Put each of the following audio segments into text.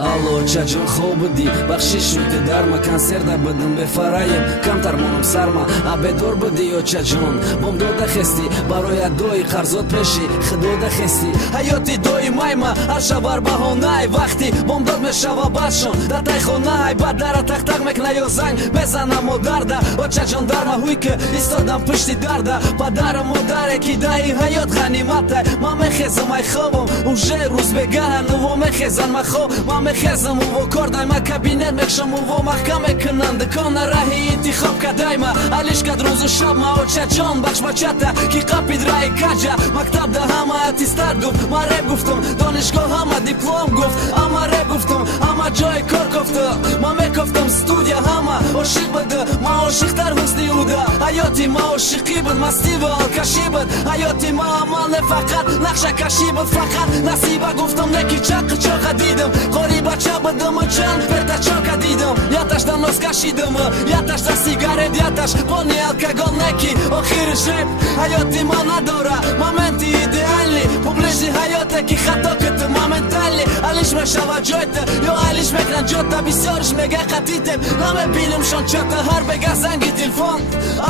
алло чаҷон хобуди бахшиш шуди дарма консерда будам бефараем камтар монам сарма абедор буди ё чаҷон бомдода хести барои адои қарзот пеши худода хести ҳаёти дои майма аршавар баҳонай вақти бомдод мешава бадшон датай хонай ба дара тақтақ мекна ё занг мезана модарда о чаҷон дарма ҳуй ки истодам пушти дарда падара модаре ки даи ҳаёт ғаниматай ман мехезам ай хобам уже рӯз бегаҳа нуво мехезан махоб ман мехезам уво кордай ма кабинет мекшам уво маҳкам мекунам дукона раҳи интихоб кадайма алишкад рӯзу шаб ма о чаҷон бахш мачата ки қапид раи каҷа мактаб да ҳама аттестат гуфт ман реп гуфтум донишгоҳ ҳама диплом гуфт ама реп гуфтум ама ҷои кор кофту ман мекофтам студия ҳама ошиқ буду ман ошиқтар ҳусни уда ҳаёти ма ошиқӣ буд мастӣ ва алкашӣ буд ҳаёти ма амал не фақат нақша кашӣ буд фақат насиба гуфтам не ки чақи чоқа дидам қори бача будам чанд пертачока дидам яташ да нос кашидам яташ да сигарет яташ пони алкогол неки охири шеб ҳаёти ма надора моменти идеални публични ҳаёте ки хато куту моментални алиш мешава ҷойта ё алиш мекнан ҷота бисёриш мега қатитем намебинамшон чота ҳар бега занги телефон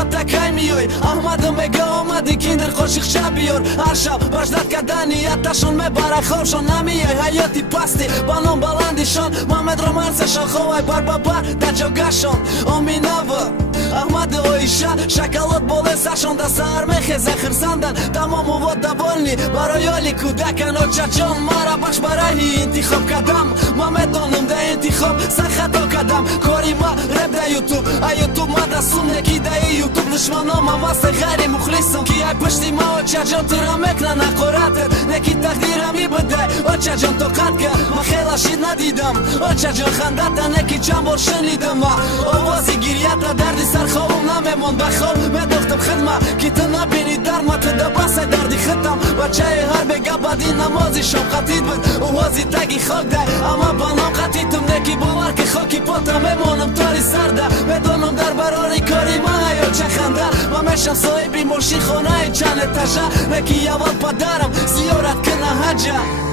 атакай миёй аҳмадам мега омади киндер қошиқча биёр ҳар шаб баждат кардани яташон мебара хобшон намиёй ҳаёти пасти ба ном баландишон мамед романсашон ховай барбабар дар ҷогашон оминава аҳмади оиша шоколод болесашон да саҳар мехеза хирсандан тамом увод даволни барои оли кӯдакан очаҷон мара бахш бараи интихоб кардам ман медонам да интихоб сахато кардам кори ма реп да ютуб а ютуб ма да сумне ки да и ютуб душманома масте ғайри мухлисам ки ай пушти ма очаҷон тира мекна нақоратер не ки тақдирам и будай очаҷон тоқат ка ма хелаши надидам очаҷон хандата не ки чанд бор шунидам ма овози гирията дарди сархобам намемон ба хоб медохтам хидма ки ту набини дарма ту да басай дарди хитам бачаи ҳар бега бади намози шом қатид буд овози таги хок дай ама ба ном қатитум не ки бовар ки хоки пота мемонам тори сарда медонам дар барори кори ма ҳаёт чаханда ма мешам соҳиби мошин хонаи чанд этажа не ки аввал падарам зиёрат кина ҳаҷа